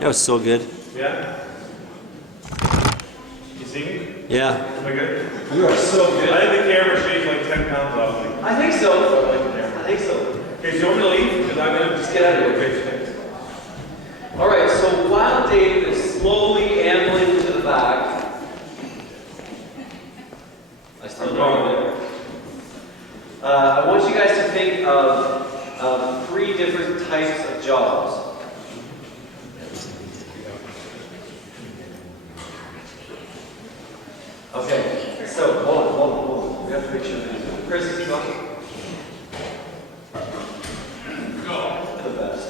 That was so good. Yeah? You see me? Yeah. Am I good? You are so good. I think the camera shaved like 10 pounds off me. I think so. I think so. Okay, so you want me to leave? Because I'm going to Just get out of here. Okay, thanks. All right, so while Dave is slowly ambling to the back, I still know you're there. I want you guys to think of 3 different types of jobs. Okay, so hold on. We have to make sure that Chris is going. The best.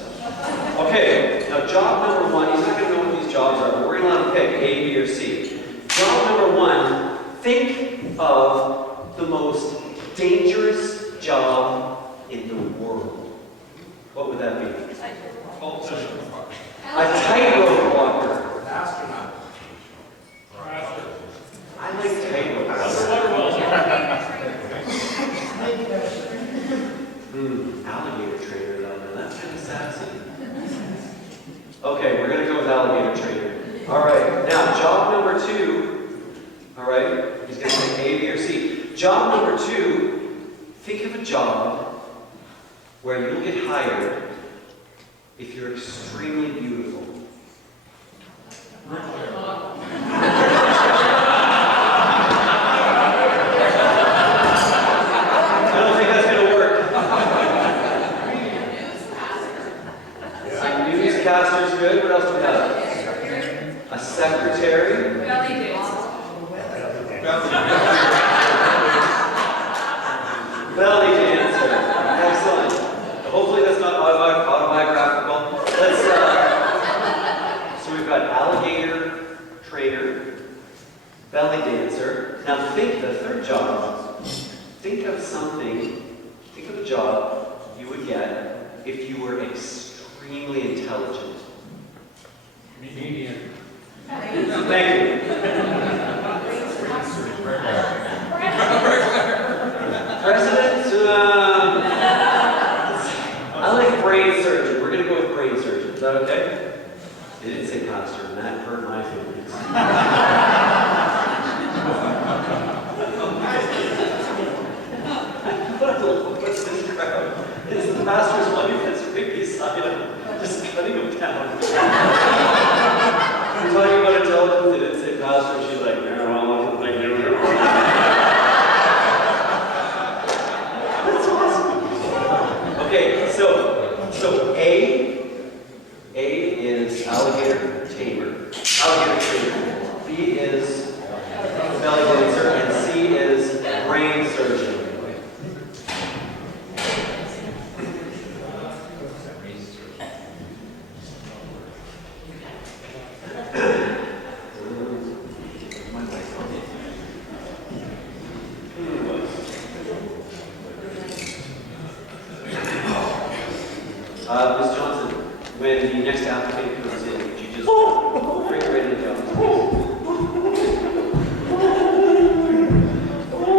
Okay, now job number 1, he's not going to know what these jobs are, but we're going to let him pick A, B, or C. Job number 1, think of the most dangerous job in the world. What would that be? A tightrope walker. Astronaut. I like tightrope walker. Alligator trainer down there. That's kind of sassy. Okay, we're going to go with alligator trainer. All right, now job number 2. All right, he's going to say A, B, or C. Job number 2, think of a job where you'll get hired if you're extremely beautiful. I don't think that's going to work. A newscaster's good. What else do we have? A secretary. Belly dancer. Belly dancer. Excellent. Hopefully that's not autobiographical. Let's, so we've got alligator trainer, belly dancer. Now think the third job. Think of a job you would get if you were extremely intelligent. Median. Thank you. President, I like brain surgeon. We're going to go with brain surgeon. Is that okay? They didn't say pastor, and that hurt my feelings. What's this crowd? It's the pastor's wife that's right beside him, just cutting him down. We're talking about intelligence. They didn't say pastor. She's like, no, I want to thank you. Okay, so A is alligator tamer, alligator trainer. B is belly dancer, and C is brain surgeon. Ms. Johnson, when the next applicant comes in, could you just bring her in and down?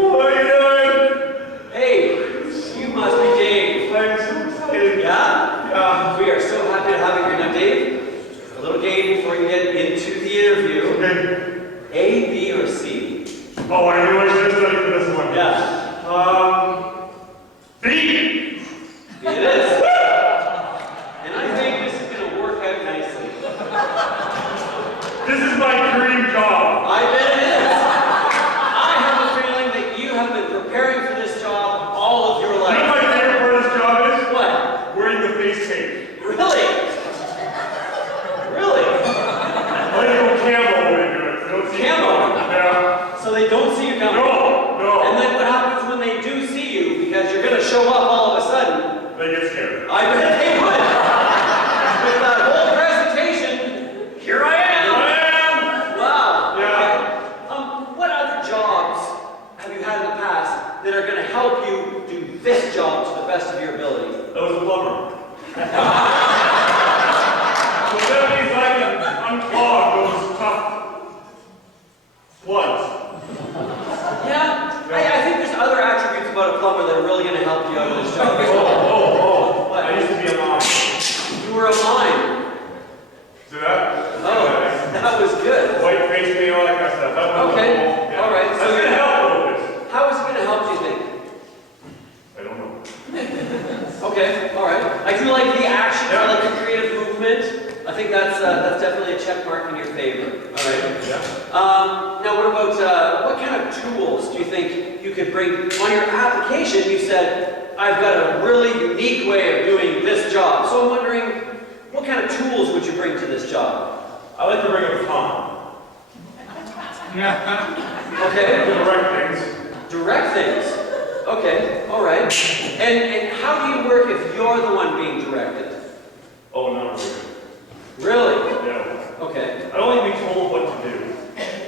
What are you doing? Hey, you must be Dave. I'm so excited. Yeah? Yeah. We are so happy to have you here. Now, Dave, a little game before you get into the interview. Okay. A, B, or C? Oh, I knew I should have studied for this one. Yeah. B. B it is. And I think this is going to work out nicely. This is my dream job. I bet it is. I have a feeling that you have been preparing for this job all of your You know life. what my favorite part of this job is? What? Wearing the face tape. Really? Really? I like to go camo when I do it. They don't see Camo? me. Yeah. So they don't see you coming? No. And then what happens when they do see you? I think that's definitely a check mark in your favor. All right. Yeah. Now, what about what kind of tools do you think you could bring on your application? You said I've got a really unique way of doing this job. So I'm wondering, what kind of tools would you bring to this job? I like to bring a baton. Okay. Direct things. Direct things. Okay. All right. And how do you work if you're the one being directed? Oh, not really. Really? Yeah. Okay. I don't like to be told what to do.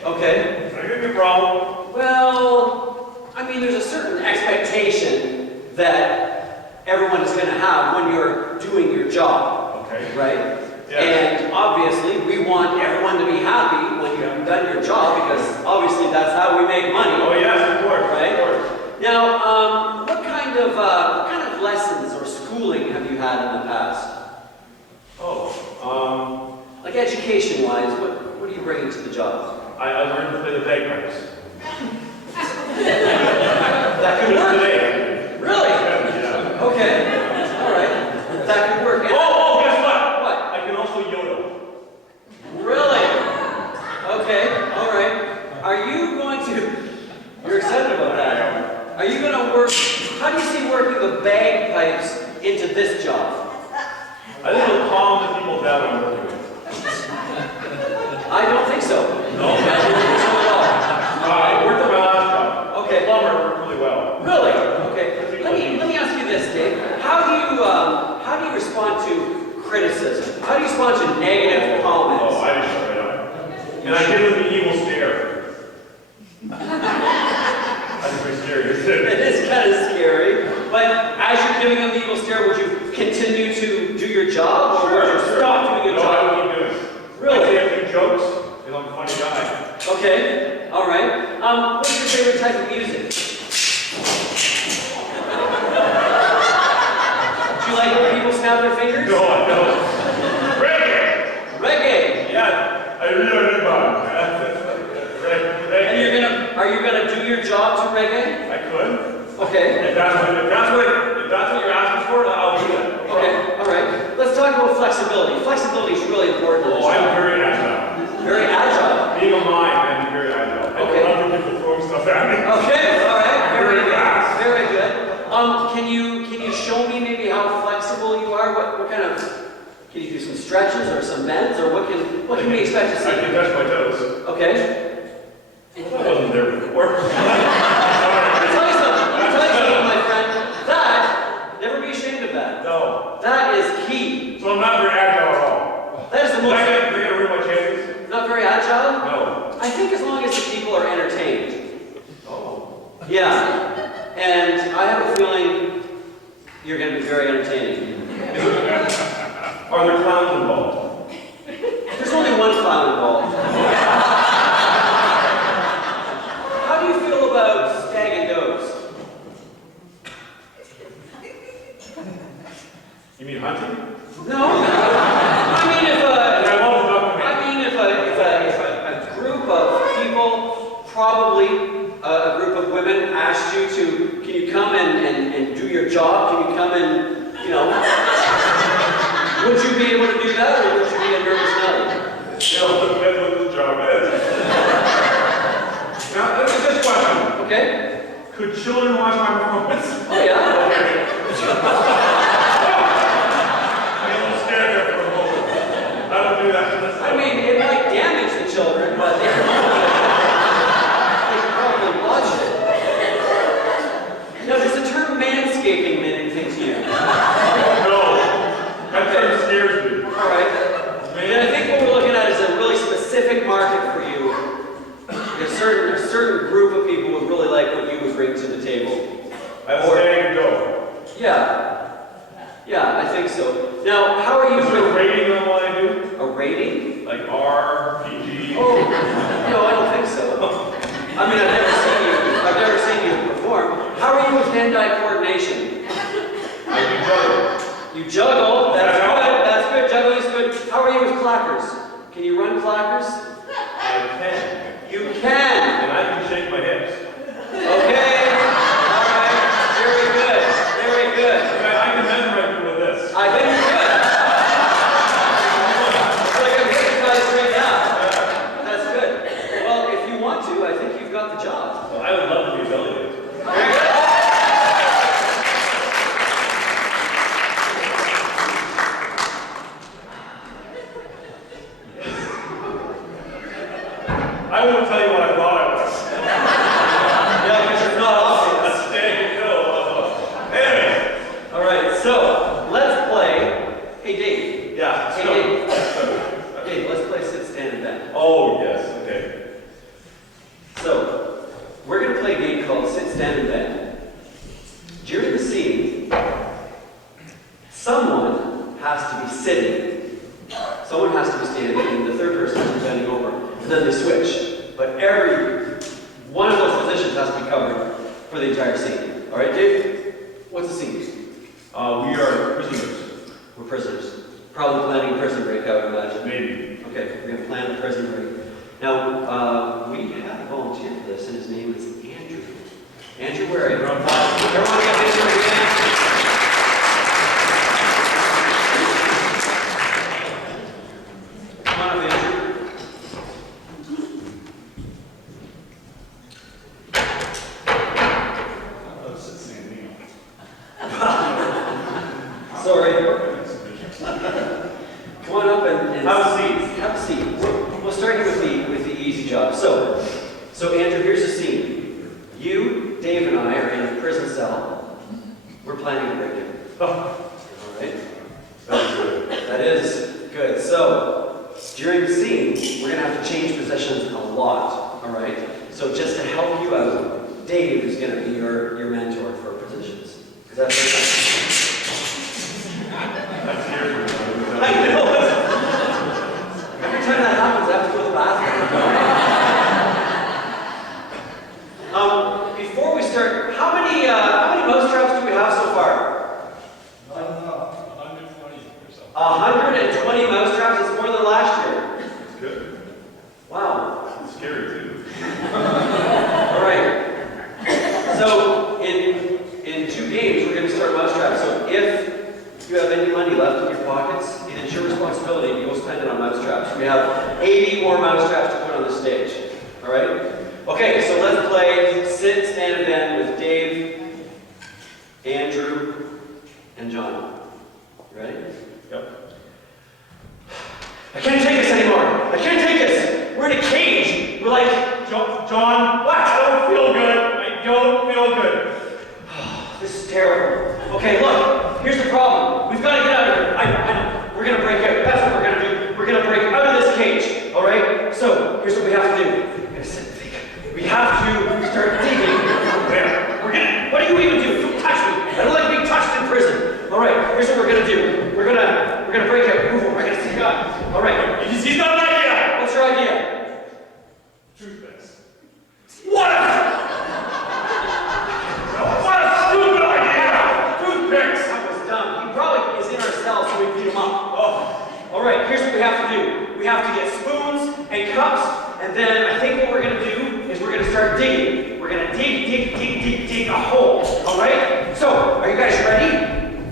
Okay. Can I give you a problem? Well, I mean, there's a certain expectation that everyone is going to have when you're doing your job. Okay. Right? Yeah. And obviously, we want everyone to be happy when you've done your job, because obviously that's how we make money. Oh yes, of course. Right? Of course. Now, what kind of lessons or schooling have you had in the past? Like education-wise, what are you bringing to the job? I learned to play the bagpipes. That could work. Today. Really? Yeah. Okay. All right. That could work. And Oh, guess what? what? I can also yodel. Really? Okay. All right. Are you going to? You're excited about that. Are you going to work? How do you see working the bagpipes into this job? I think it'll calm the people down I'm working with. I don't think so. No? I don't think so at all. I worked at my last job. Okay. Plumber worked really well. Really? Okay. Let me ask you this, Dave. How do you respond to criticism? How do you respond to negative comments? Oh, I just shut it up. And I give them the evil stare. That's pretty scary, isn't it? It is kind of scary. But as you're giving them the evil stare, would you continue to do your job, or would you stop doing your No, job? I would keep doing it. Really? I say a few jokes, because I'm a funny guy. Okay. All right. What's your favorite type of music? Do you like when people snap their fingers? No, I don't. Reggae! Reggae. Yeah, I really like about it. And are you gonna do your job to reggae? I could. Okay. If that's what you're asking for, I'll do that. Okay. All right. Let's talk about flexibility. Flexibility is really important. Oh, I'm very agile. Very agile. Being a mime, I'm very agile. I Okay. don't love people throwing stuff at me. Okay. All right. Very good. fast. Very good. Can you show me maybe how flexible you are? What kind of? Can you do some stretches or some bends, or what can we expect to see? I can touch my toes. Okay. I wasn't there before. I'll tell you something, my friend. That, never be ashamed of that. No. That is key. So I'm not very agile at all. That is the Did I most. get rid of my chances? Not very agile? No. I think as long as the people are entertained. Oh. Yeah. And I have a feeling you're going to be very entertaining. Are there clowns involved? There's only one clown involved. How do you feel about stag and does? You mean hunting? No. I mean, if a group of people, probably a group of women, asked you to, can you come and do your job? Can you come and, would you be able to do that, or would you be a nervous Nelly? It'll depend what the job is. Now, this is this question. Okay? Could children watch my performance? Oh, yeah? I'm a little scared there for a moment. I don't do that. I mean, it might damage the children, but they can probably watch it. Now, does the term manscaping mean anything to you? No. That term scares me. All right. And I think what we're looking at is a really specific market for you. A certain group of people would really like what you would bring to the table. That's staying and go. Yeah. Yeah, I think so. Now, how are you? Is there a rating on what I do? A rating? Like R, PG? Oh, no, I don't think so. I mean, I've never seen you perform. How are you with hand-eye coordination? I do juggle. You juggle. That's good. That's good. Juggling is good. How are you with clackers? Can you run clackers? I can. You can. And I can shake my hips. Okay. All right. Very good. Very good. I can memorize with this. I think you're good. I won't tell you what I thought I was. Yeah, because it's not obvious. That's staying still. Anyway. All right, so let's play. Hey, Dave. Yeah. Hey, Dave. Dave, let's play sit, stand, and bend. Oh, yes. Okay. So, we're going to play a game called sit, stand, and bend. During the scene, someone has to be sitting, someone has to be standing, and the third person has to be bending over, and then they switch. But every one of those positions has to be covered for the entire scene. All right, Dave? What's the scene? We are prisoners. We're prisoners. Probably planning a prison break, I would imagine. Maybe. Okay, we're going to plan a prison break. Now, we have a volunteer for this, and his name is Andrew. Andrew, where are you? Everyone get a picture of your hand. Come on up, Andrew. Sorry. Come on up and have a seat. Have a seat. We'll start here with the easy job. So Andrew, here's the scene. You, Dave, and I are in a prison cell. We're planning to break in. Oh. All right. That is good. That is good. So during the scene, we're gonna have to change positions a lot. All right. So just to help you out, Dave is gonna be your mentor for positions. Because that's That's here. I know. Every time that happens, I have to go to the bathroom. Before we start, how many mousetraps do we have so far? 120 or so. 120 mousetraps. It's more than last year. That's good. Wow. It's scary too. All right. So in 2 games, we're going to start mousetraps. So if you have any money left in your pockets, it is your responsibility to go spend it on mousetraps. We have 80 more mousetraps to put on the stage. All right? Okay, so let's play sit, stand, and bend with Dave, Andrew, and John. You ready? Yep. I can't take this anymore. I can't take this. We're in a cage. We're like, John, what? I don't feel good. I don't feel good. This is terrible. Okay, look, here's the problem. We've got to get out of here. I know. We're going to break out. That's what we're going to do. We're going to break out of this cage. All right? So, here's what we have to do. We're going to sit and think. We have to start digging. Where? What do you even do? Don't touch me. I don't like being touched in prison. All right, here's what we're going to do. We're going to break out. Move over. I got to see God. All right. He's got an idea. What's your idea? Toothpicks. What a Stupid idea! Toothpicks! That was dumb. He probably is in our cell, so we beat him up. Oh. All right, here's what we have to do. We have to get spoons and cups, and then I think what we're going to do is we're going to start digging. We're going to dig a hole. All right? So, are you guys ready?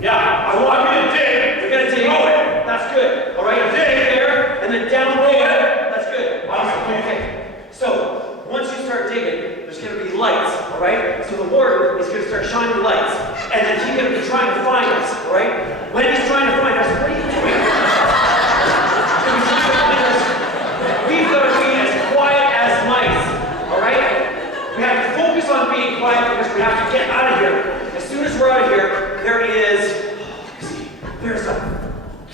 Yeah, I want you to dig. We're going to dig. Throw it. That's good. All right, dig there, and then down there. That's good. Awesome. Okay. So, once you start digging, there's going to be lights. All right? So the warden is going to start shining lights, and then he's going to be trying to find us. All right? When he's trying to find us, what are you doing? He's trying to find us. We've got to be as quiet as mice. All right? We have to focus on being quiet because we have to get out of here. As soon as we're out of here, there's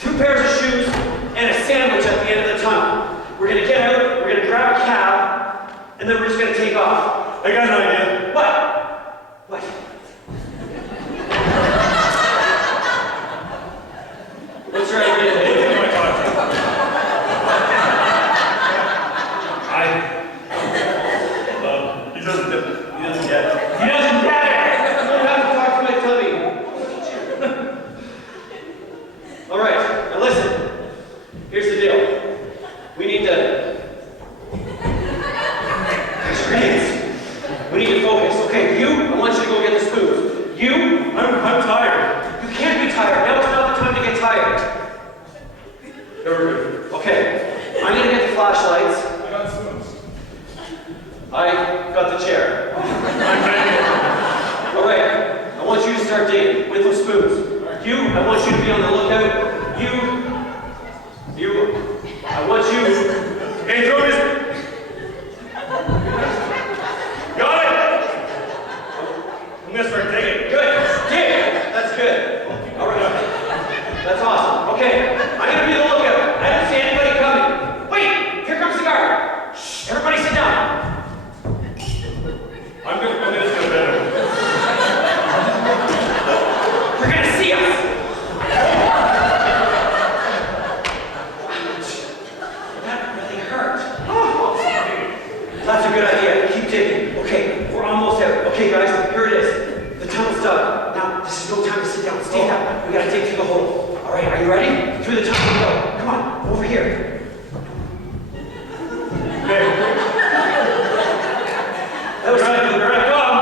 2 pairs of shoes and a sandwich at the end of the tunnel. We're going to get out, we're going to grab a cab, and then we're just going to take off. I got an idea. What? What's your idea? What am I talking about? He doesn't get it. He doesn't get it. You don't have to talk to my tummy. All right, now listen. Here's the deal. We need to... We need to focus. Okay, you, I want you to go get the spoons. You, I'm tired. you can't be tired. Now is not the time to get tired. Okay, I'm gonna get the flashlights. I got spoons. I got the chair. All right, I want you to start digging with those spoons. You, I want you to be on the lookout. You, I want you. Hey, throw this. Are you ready? Through the top we go. Come on, over here. That was right. Here I come.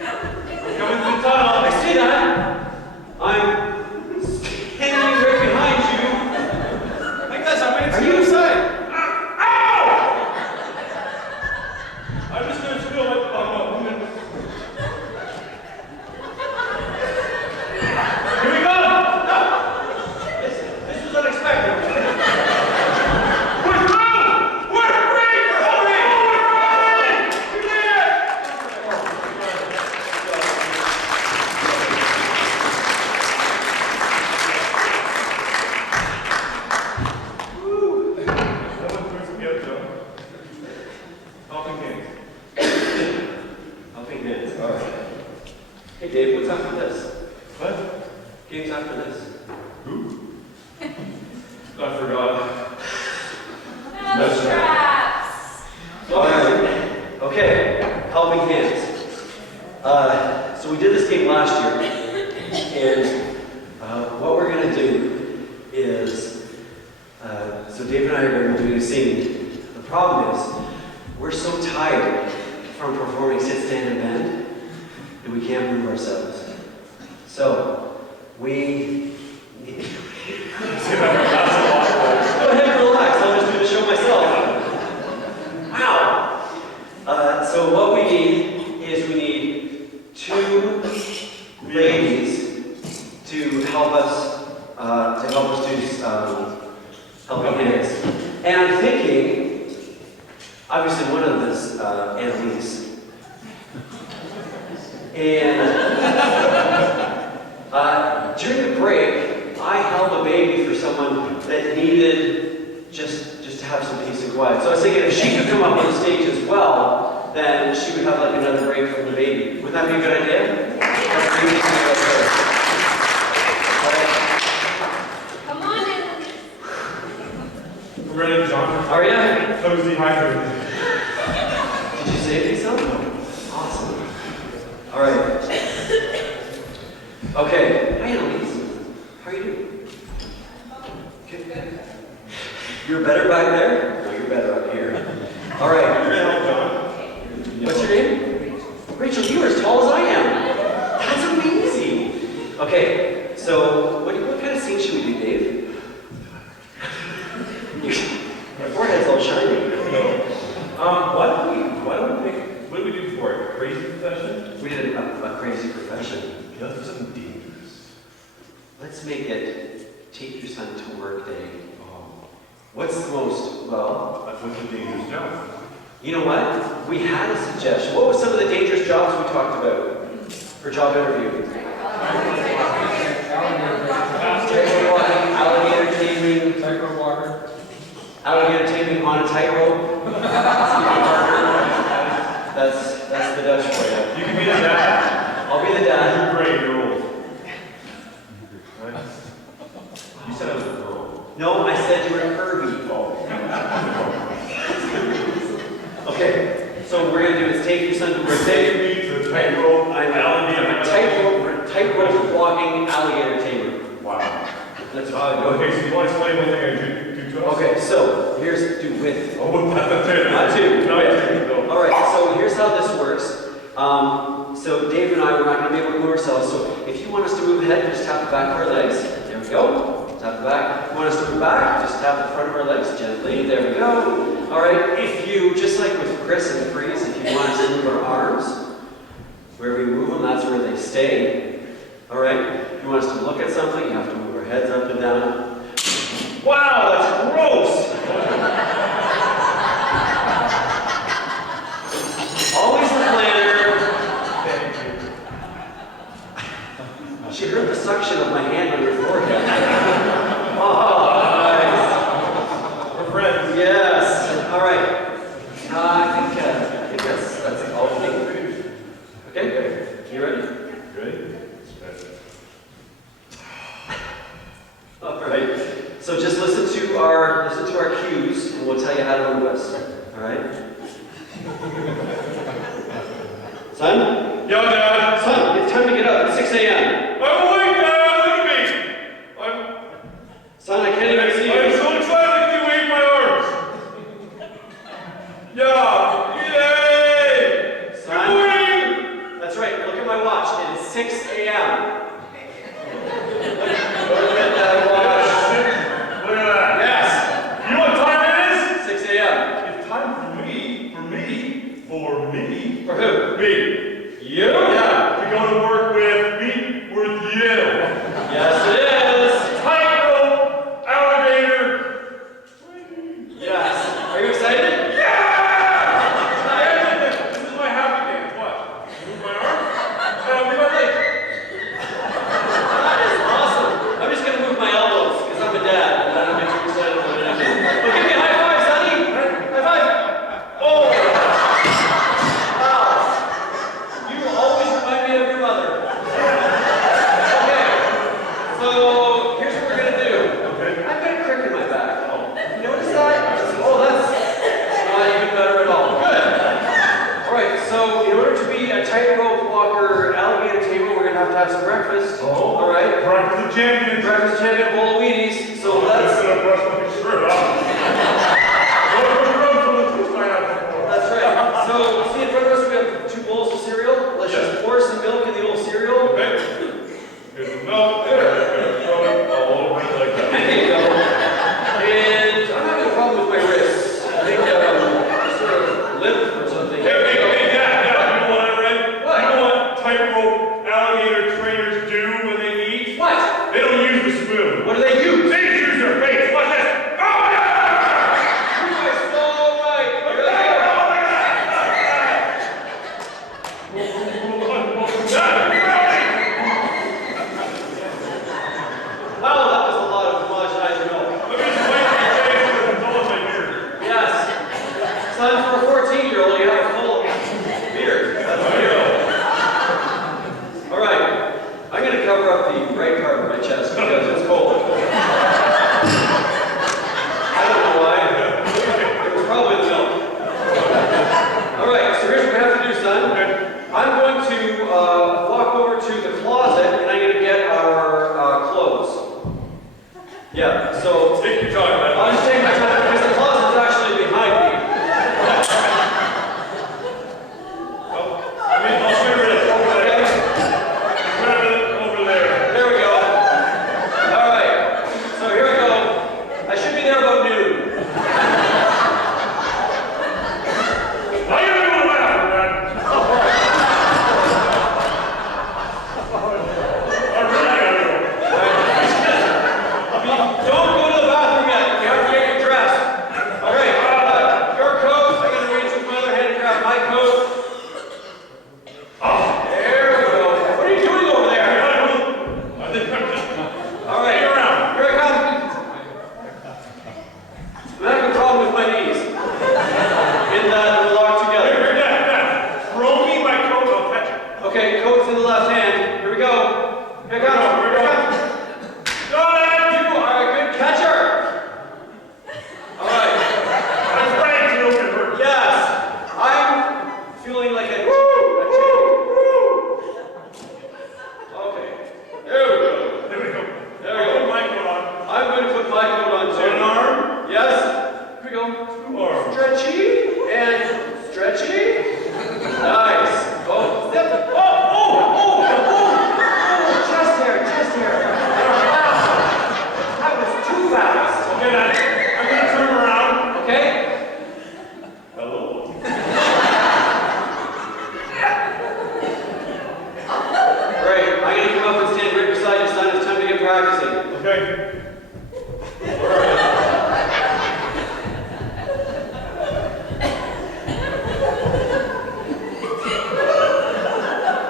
I'm coming through the tunnel. I see that. I'm standing right behind you. Hey guys, I'm waiting Are for you you. inside? I'm just gonna feel like, oh no. Here we go! No! This was unexpected. We're through! We're free! We're free! We did it! Woo! That one turns me up, Joe. Helping hands. Helping hands. All right. Hey Dave, what's after this? What? Game's after this. Who? I forgot. Mousetraps! All right. Okay. Helping hands. So we did this game last year, and what we're gonna do is, so Dave and I are going to do a scene. The problem is, we're so tired from performing sit, stand, and bend that we can't move ourselves. So we. Go ahead and relax. I'll just do the show myself. Wow. So what we need is we need two ladies to help us do helping hands. And I'm thinking, obviously one of them is Annalise. And during the break, I held a baby for someone that needed just to have some peace and quiet. So I was thinking if she could come up on stage as well, then she would have like another break from the baby. Would that be a good idea? That's pretty easy right there. Come on in. We're ready, John. Are you? I was dehydrated. Did you save me some? Awesome. All right. Okay. Hi, Annalise. How are you doing? Good. You're better back there? No, you're better up here. All right. You're gonna help John. What's your name? Rachel, you are as tall as I am. That's amazing. Okay, so what kind of scene should we do, Dave? My forehead's all shiny. Why don't we pick, what did we do before? A crazy profession? We did a crazy profession. Yeah, let's do something dangerous. Let's make it take your son to work day. What's the most, well, What's a dangerous job? you know what? We had a suggestion. What were some of the dangerous jobs we talked about for job interview? Tightrope walking, alligator taming. Tightrope walker. Alligator taming on a tightrope. That's the Dutch for you. You can be the dad. I'll be the dad. You're great, you're old. Right? You said I was a girl. No, I said you were curvy. Okay, so what we're gonna do is take your son to work day. Take me to the tightrope alligator. Tightrope walking alligator tamer. Wow. That's how I Okay, so you want to explain one thing I do to us? Okay, so here's do with. Oh, that's it. Not two. No, yeah. All right, so here's how this works. So Dave and I, we're not going to be able to move ourselves. So if you want us to move ahead, just tap the back of our legs. There we go. Tap the back. If you want us to move back, just tap the front of our legs gently. There we go. All right, if you, just like with Chris and Freeze, if you want us to move our arms, where we move them, that's where they stay. All right, if you want us to look at something, you have to move our heads up and down. Wow, that's gross! Always the planner. She heard the suction of my hand on your forehead. Oh, nice. We're friends. Yes. All right. I think that's all we need. Okay. You ready? Ready? All right. So just listen to our cues, and we'll tell you how to move us. All right. Son? Yo, Dad. Son, it's time to get up. It's 6 a.m. I'm awake, Dad. Look at me. have some breakfast. Oh. All right. Breakfast of champions. Breakfast champion bowl of Wheaties. So I'm let's. gonna brush my shirt off. That's right. So see in front of us we have 2 bowls of cereal. Let's just pour some milk in the old cereal. Okay. Here's the milk. There. Throw it all over it like that. There you go. And I'm having a problem with my wrists. I think sort of limp or something. Hey, Dad, you know what I read? What? You know what tightrope alligator trainers do when they eat? What? They don't use the spoon. What do they use? They use their face. Watch this. Oh, yeah! You are so right. Here they go. Wow, that was a lot of homogenized milk. Let me just wipe your face with a toilet paper. Yes. Son, for a 14-year-old, you have a full beard. That's weird. All right. I'm going to cover up the right part of my chest because it's cold. I don't know why. It was probably the milk. All right, so here's what we have to do, son. I'm going to walk over to the closet and I'm going to get our clothes. Yeah, so Take your time, man. I'll just take my time because the closet's actually behind me. I'll share it over there. Okay? Grab it over there. There we go. All right. So here we go. I should be there about noon. How you doing with that, man? I really gotta go. Don't go to the bathroom yet. You have to get your dress. All right. Your coat. I'm going to reach with my other hand and grab my coat. There we go. What are you doing over there? I think I'm just... All right. Hang around. Here I come. I'm having a problem with my knees. In that they're locked together. Here, Dad. Throw me my coat, I'll catch it. Okay, coat's in the left hand. Here we go. Here it comes. Here it comes. Got it! You are a good catcher. All right. I'm afraid you don't get hurt. Yes. I'm feeling like a chicken. Okay. There we go. There we go. There we go. Put my coat on. I'm going to put my coat on too. One arm. Yes. Here we go. Two arms. Stretchy and stretchy. Nice. Oh, step. Oh, chest hair, chest hair. That was too fast. Okay, Dad. I'm gonna turn around. Okay. Hello. Great. I'm going to come up and stand right beside you, son. It's time to get practicing. Okay.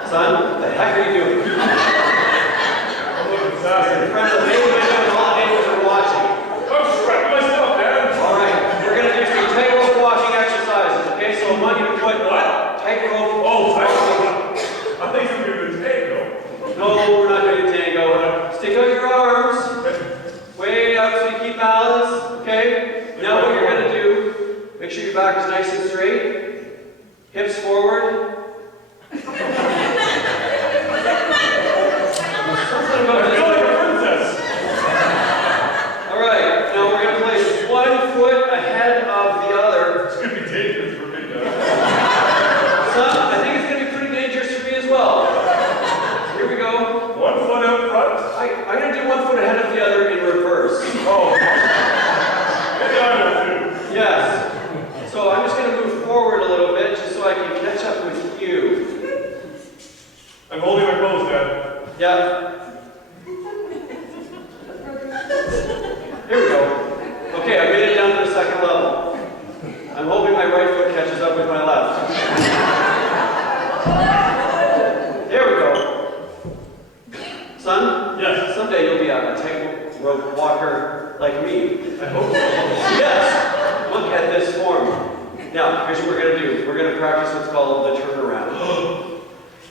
Son, what the heck are you doing? I'm looking In sassy. front of the baby window and all the neighbors are watching. I'm strapping myself, Dad. All right. We're going to do some tightrope walking exercises, okay? So I want you to put What? tightrope. Oh, I think I'm gonna do tango. No, we're not going to tango. Stick out your arms. Way out so you keep balance, okay? Now what you're going to do, make sure your back is nice and straight. Hips forward. Something about I this. feel like a princess. All right, now we're going to place 1 foot ahead of the other. It's gonna be dangerous for me, Dad. Son, I think it's going to be pretty dangerous for me as well. Here we go. 1 foot out front. I'm going to do 1 foot ahead of the other in reverse. Oh. Maybe I will too. Yes. So I'm just going to move forward a little bit just so I can catch up with you. I'm holding my pose, Dad. Yeah. Here we go. Okay, I made it down to the second level. I'm hoping my right foot catches up with my left. There we go. Son? Yes. Someday you'll be a tightrope walker like me. I hope so. Yes! Look at this form. Now, here's what we're going to do. We're going to practice what's called the turnaround.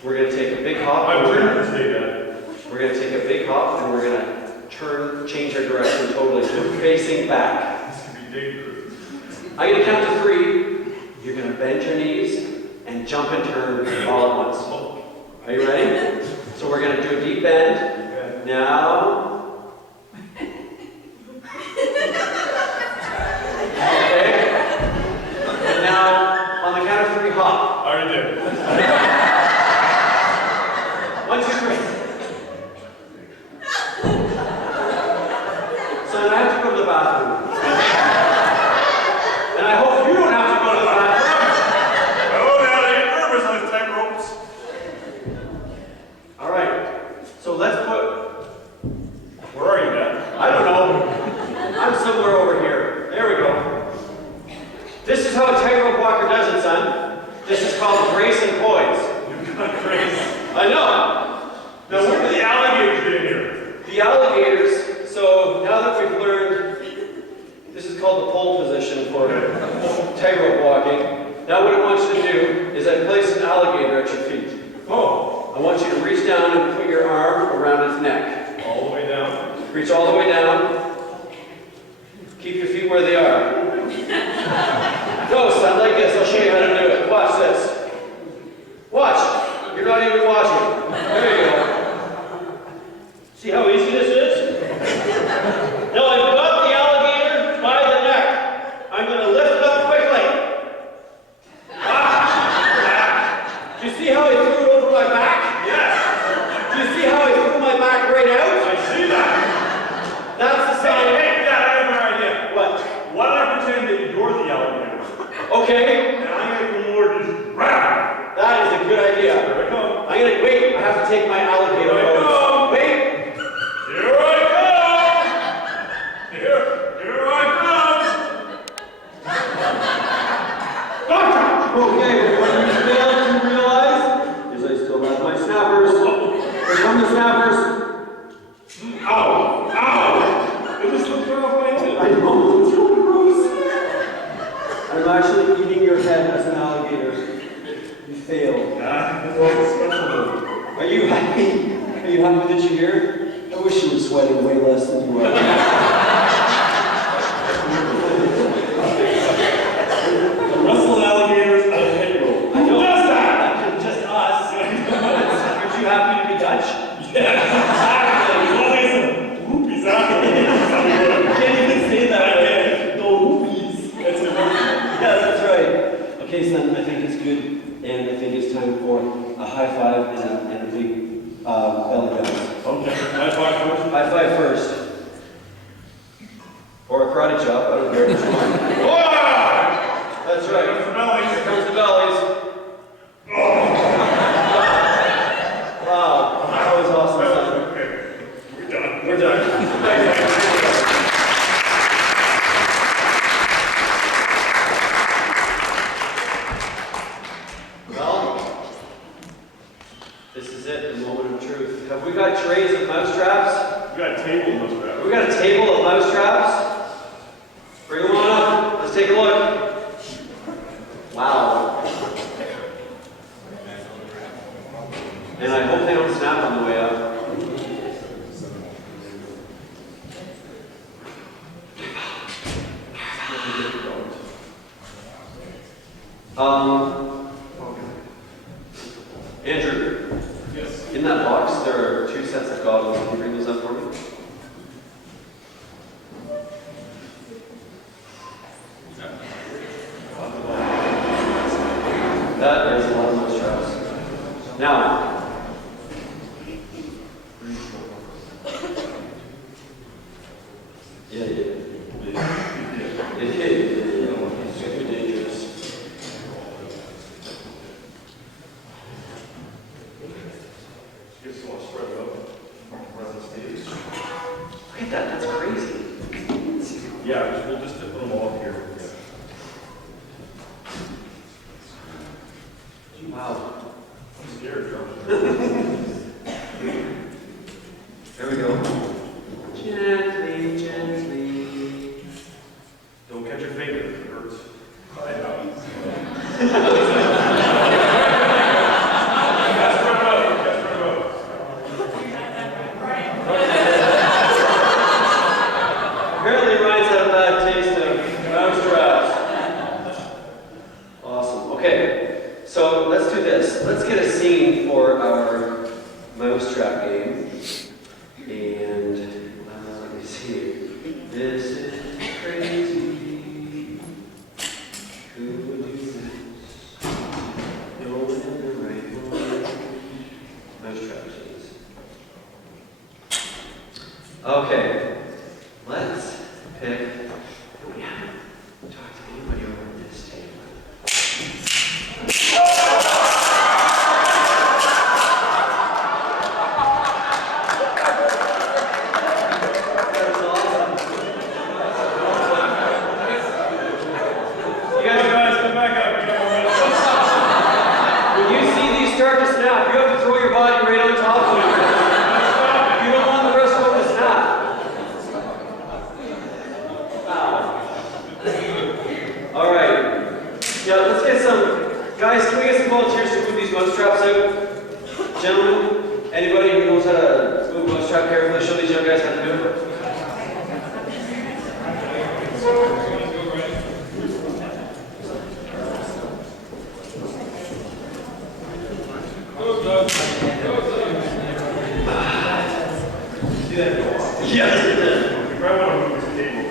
We're going to take a big hop. I'm turning to say that. We're going to take a big hop and we're going to change our direction totally. So we're facing back. This could be dangerous. I'm going to count to 3. You're going to bend your knees and jump and turn all at once. Are you ready? So we're going to do a deep bend. Okay. Now. Okay. And now, on the count of 3, hop. I already did. 1, 2, 3. Son, I have to go to the bathroom. And I hope you don't have to go to the bathroom. Oh, now I get nervous on these tight ropes. All right. So let's put. Where are you, Dad? I don't know. I'm somewhere over here. There we go. This is how a tightrope walker does it, son. This is called grace and poise. You've got grace. I know. Now, where do the alligators get in here? The alligators. So now that we've learned, this is called the pole position for tightrope walking. Now what I want you to do is I place an alligator at your feet. Oh, I want you to reach down and put your arm around its neck. all the way down. Reach all the way down. Keep your feet where they are. Go, son, like this. I'll show you how to do it. Watch this. Watch. You're not even watching. There you go. See how easy this is? Now I've got the alligator by the neck. I'm going to lift it up quickly. Ah! Do you see how I threw it over my back? Yes. Do you see how I threw my back right out? I see that. That's the sign. Hey, Dad, I have an idea. What? Why don't I pretend that you're the alligator? Okay. And I'm going to come over and just grab. That is a good idea. Here I come. I'm going to wait. I have to take my alligator Here I pose. come. Wait. Here I come. Here I come. Okay, what you failed to realize is I still have my snappers. Here come the snappers. Ow! Ow! It just slipped right off my head. I know, it's so gross. I'm actually eating your head as an alligator. You failed. Are you happy? Are you happy that you're here? I wish you were sweating way less than you are. Russell alligators on a head roll. I know. Who does that? Just us. Aren't you happy to be Dutch? Exactly. You can't even say that. No whoopies. That's a word. Yeah, that's right. Okay, son, I think it's good, and I think it's time for a high five and a big belly bounce. Okay. High five first. High five first. Or a karate chop, I don't care which one. Wow! That's right. Here Here comes the bellies. Wow, that was awesome, son. Okay. We're done. We're done. Well, this is it, the moment of truth. Have we got trays of mousetraps? We got a table in those bags. We got a table of mousetraps. Bring them on up. Let's take a look. Wow. And I hope they don't snap on the way up. Andrew. Yes. In that box, there are 2 sets of goggles. Can you bring those up for me? That is a lot of mousetraps. Now, yeah. It's super dangerous. Just want to spread it out around the stage. Look at that, that's crazy. Yeah, we'll just put them all up here. Wow. I'm scared, John. There we go. Gently, gently. Don't catch your finger, it hurts. I know. Just run out, just run out. Apparently Ryan's had a bad taste of mousetraps. Awesome. Okay, so let's do this. Let's get a scene for our mousetrap. Guys, can we get some volunteers to move these mousetraps out? Gentlemen, anybody who knows how to move a mousetrap carefully, show these young guys how to do it. Yes. You probably want to move this table.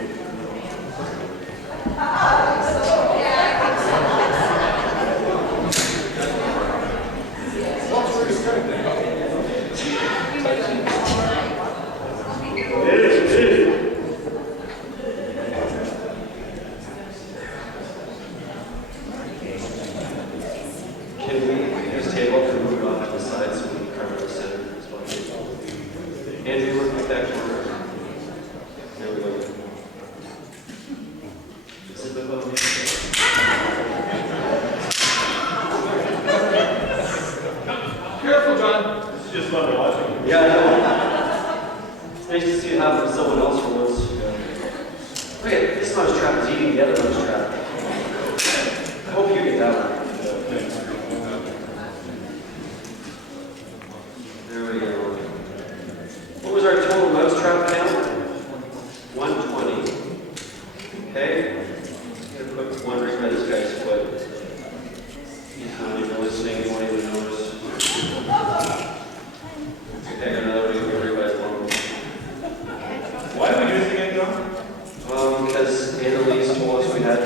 Careful, John. This is just fun watching. Yeah, I know. It's nice to see it happen to someone else for once. Look at this mousetrap is eating the other mousetrap. I hope you get that one. There we go. What was our total mousetrap count? 120. Okay. I'm gonna put one right by this guy's foot. He's not even listening, he won't even notice. Okay, I got another one right by his bone. Why do we do this again, John? Because Annalise told us we had to.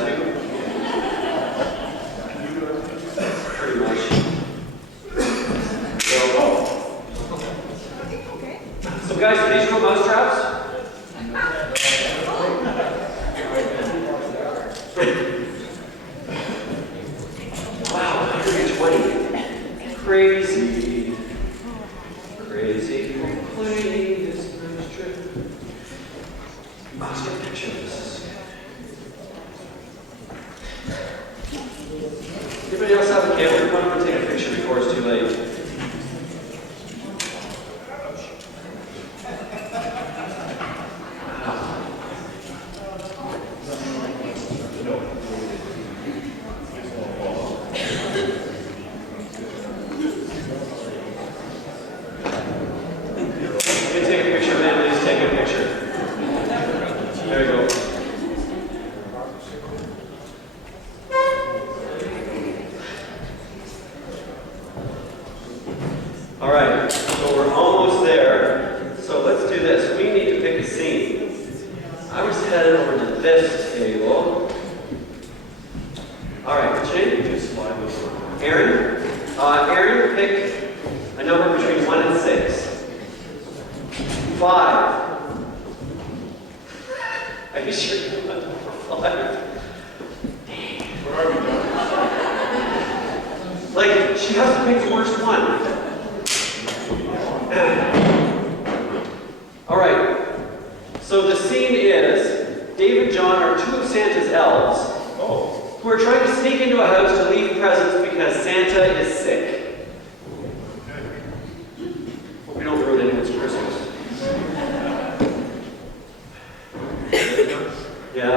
Pretty much. So guys, are these real mousetraps? Wow, 120. Crazy. Crazy. Playing this mousetrap. Let's get a picture of this. Anybody else have a camera? Why don't we take a picture before it's too late? You can take a picture, man. Please take a picture. There you go. All right, so we're almost there. So let's do this. We need to pick a scene. I was headed over to this table. All right, what's your name? Aaron. Aaron, pick a number between 1 and 6. 5. Are you sure you went for 5? Where are we, John? Like, she has to pick the worst one. All right. So the scene is Dave and John are 2 of Santa's elves who are trying to sneak into a house to leave presents because Santa is sick. Hope we don't ruin anyone's Christmas. Yeah.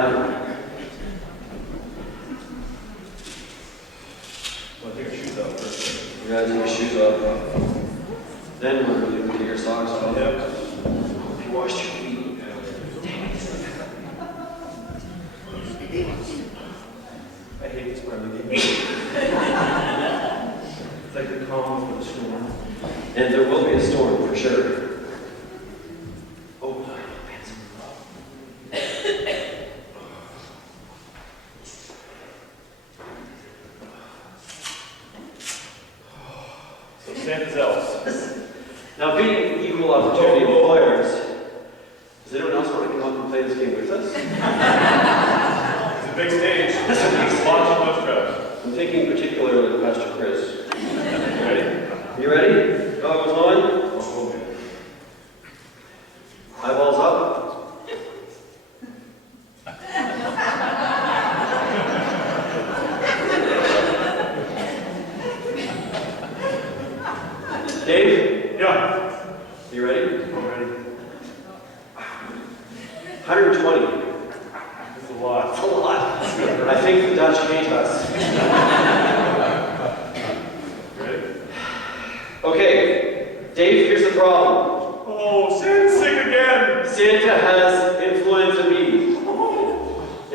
Well, take your shoes off first. You gotta take your shoes off. Then we're really going to take your socks off. Yep. You washed your feet. I hate this part of the game. It's like the calm for the storm. And there will be a storm for sure. Oh, fancy. So Santa's elves. Now, being equal opportunity employers, does anyone else want to come up and play this game with us? It's a big stage. Lots of mousetraps. I'm thinking particularly of Pastor Chris. Ready? You ready? Goggles on. Eyeballs up. Dave, Yeah. you ready? I'm ready. 120. That's a lot. That's a lot. I think the Dutch hate us.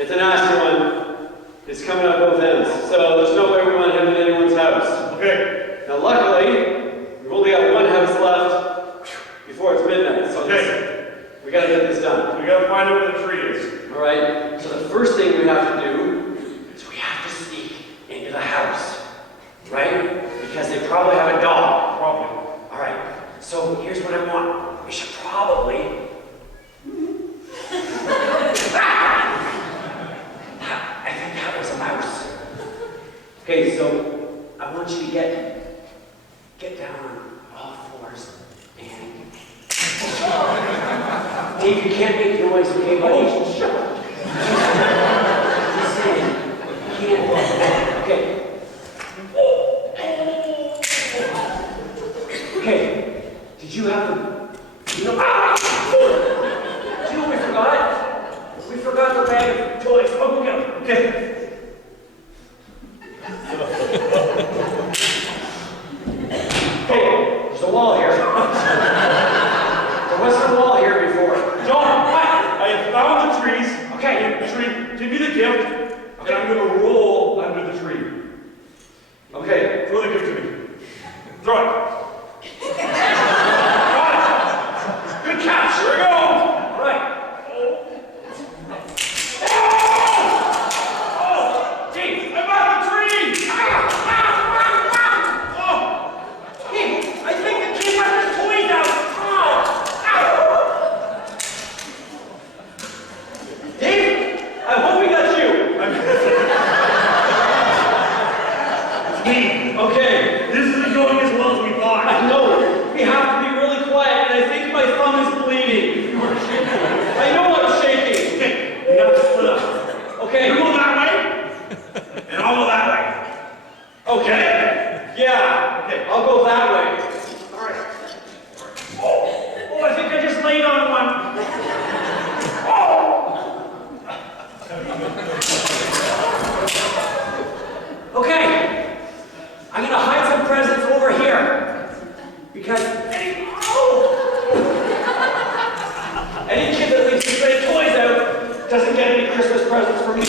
It's a nasty one. It's coming up both ends. So there's no way we want him in anyone's house. Okay. Now luckily, we've only got one house left before it's midnight. So we gotta get this done. We gotta find out where the tree is. All right? So the first thing we have to do is we have to sneak into the house. Right? Because they probably have a dog. Probably. All right. So here's what I want. We should probably... I think that was a mouse. Okay, so I want you to get down on all fours and... Dave, you can't make noise, okay, buddy? Shut up. Just saying. You can't. Okay. Okay. Did you have the... You know... Do you know what we forgot? We forgot the bag of toys. Oh, we got it. Okay. Okay, there's a wall here. There wasn't a wall here before. John, what? I have found the trees. Okay. The tree. Give me the gift. And I'm gonna roll under the tree. Okay. Throw the gift to me. Throw it. Got it. Good catch. Here we go. All right. Oh, Dave, I'm out of the tree. Oh. Hey, I think the kid left his toys out. Dave, I hope we got you. It's me. Okay. This isn't going as well as we thought. I know. We have to be really quiet, and I think my thumb is bleeding. You are shaking. I know I'm shaking. Okay, we have to split up. Okay. You go that way, and I'll go that way. Okay. Yeah. Okay. I'll go that way. All right. Oh, I think I just laid on one. Okay. I'm gonna hide some presents over here. Because any kid that leaves his stray toys out doesn't get any Christmas presents from me.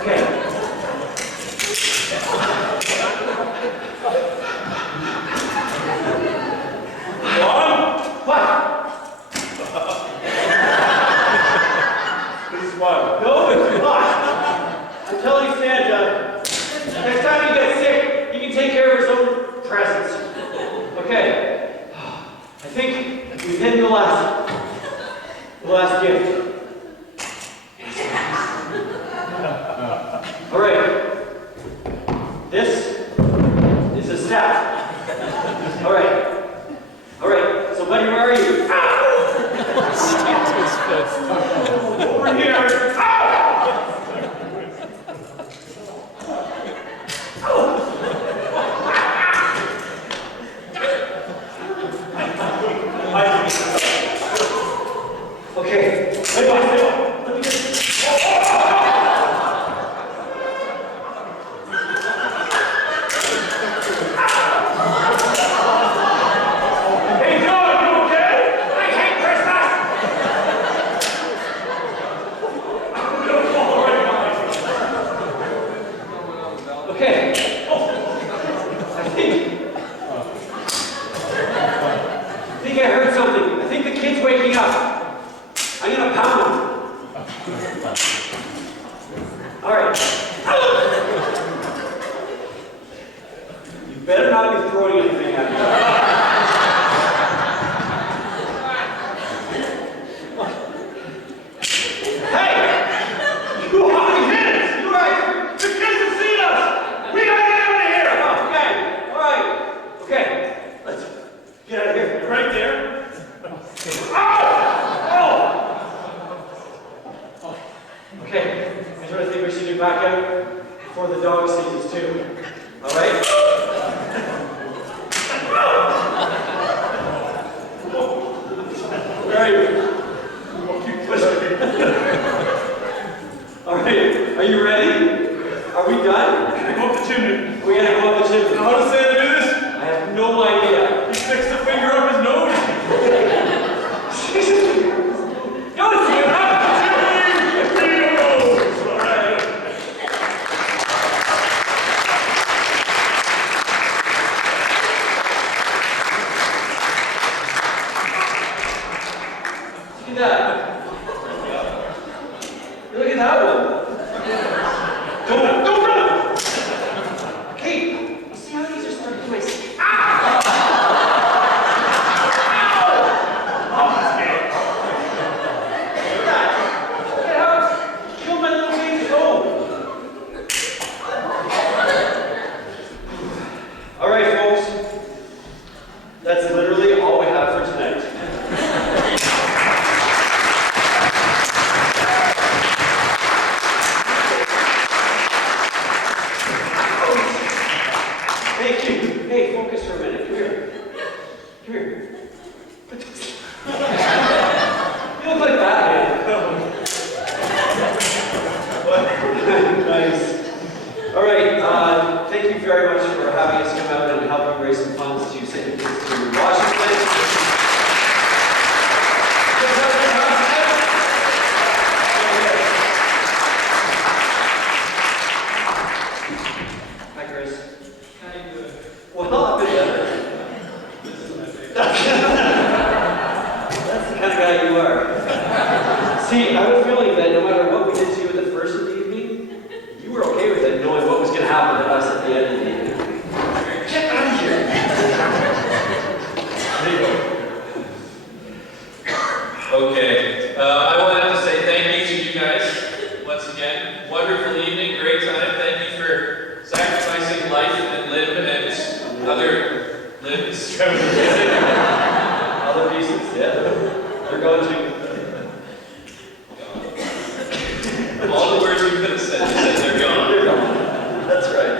Okay. John, What? this is fun. No, it's not. I'm telling you, Santa, next time he gets sick, he can take care of his own presents. Okay. I think we've hidden the last gift. All right. This is a staff. All right. All right. So, buddy, where are you? Over here. Okay. Wait, let me just... Hey, John, you okay? I hate Christmas! I'm gonna fall right behind you. Okay. Oh, I think I heard something. I think the kid's waking up. I'm gonna pound him. All right. You better not be throwing anything at me. Hey! You haughty kids! You right! The kids have seen us. We gotta get out of here. Okay, all right. Okay, let's get out of here. You're right there. Okay, here's what I think we should do back out before the dog sees us too. All right? Where are you? All right, are you ready? Are we done? Go up the chimney. We gotta go up the chimney. How does Santa do this? I have no idea. He sticks the finger Look at that. Look at that one. Don't run! Okay, you see how these are starting to waste. That's literally all we have for tonight. Hey, hey, focus for a minute. Come here. Come here. You look like Batman. Nice. All right. Thank you very much for having us come out and helping raise some funds to send your kids to Washington. Hi, Chris. How you doing? Well, I've been better. This is my favorite. That's the kind of guy you are. See, I have a feeling that no matter what we did to you at the first of the evening, you were okay with it, knowing what was going to happen to us at the end of the evening. Get out of here! There you go. Okay, I wanted to say thank you to you guys once again. Wonderful evening, great time. Thank you for sacrificing life and limb and other limbs. Other pieces, yeah. They're going to. All the words you could have said, you said they're gone. They're gone. That's right.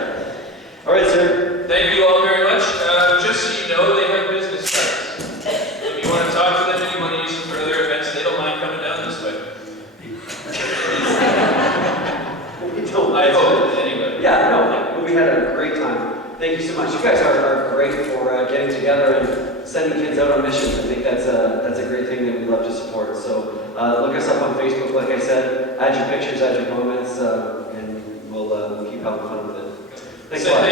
All right, sir. Thank you all very much. Just so you know, they have business cards. If you want to talk to them and you want to use them for other events, they don't mind coming down this way. I hope, anyway. Yeah, no, we had a great time. Thank you so much. You guys are great for getting together and sending kids out on missions. I think that's a great thing that we love to support. So look us up on Facebook, like I said. Add your pictures, add your comments, and we'll keep having fun with it. Thanks a lot.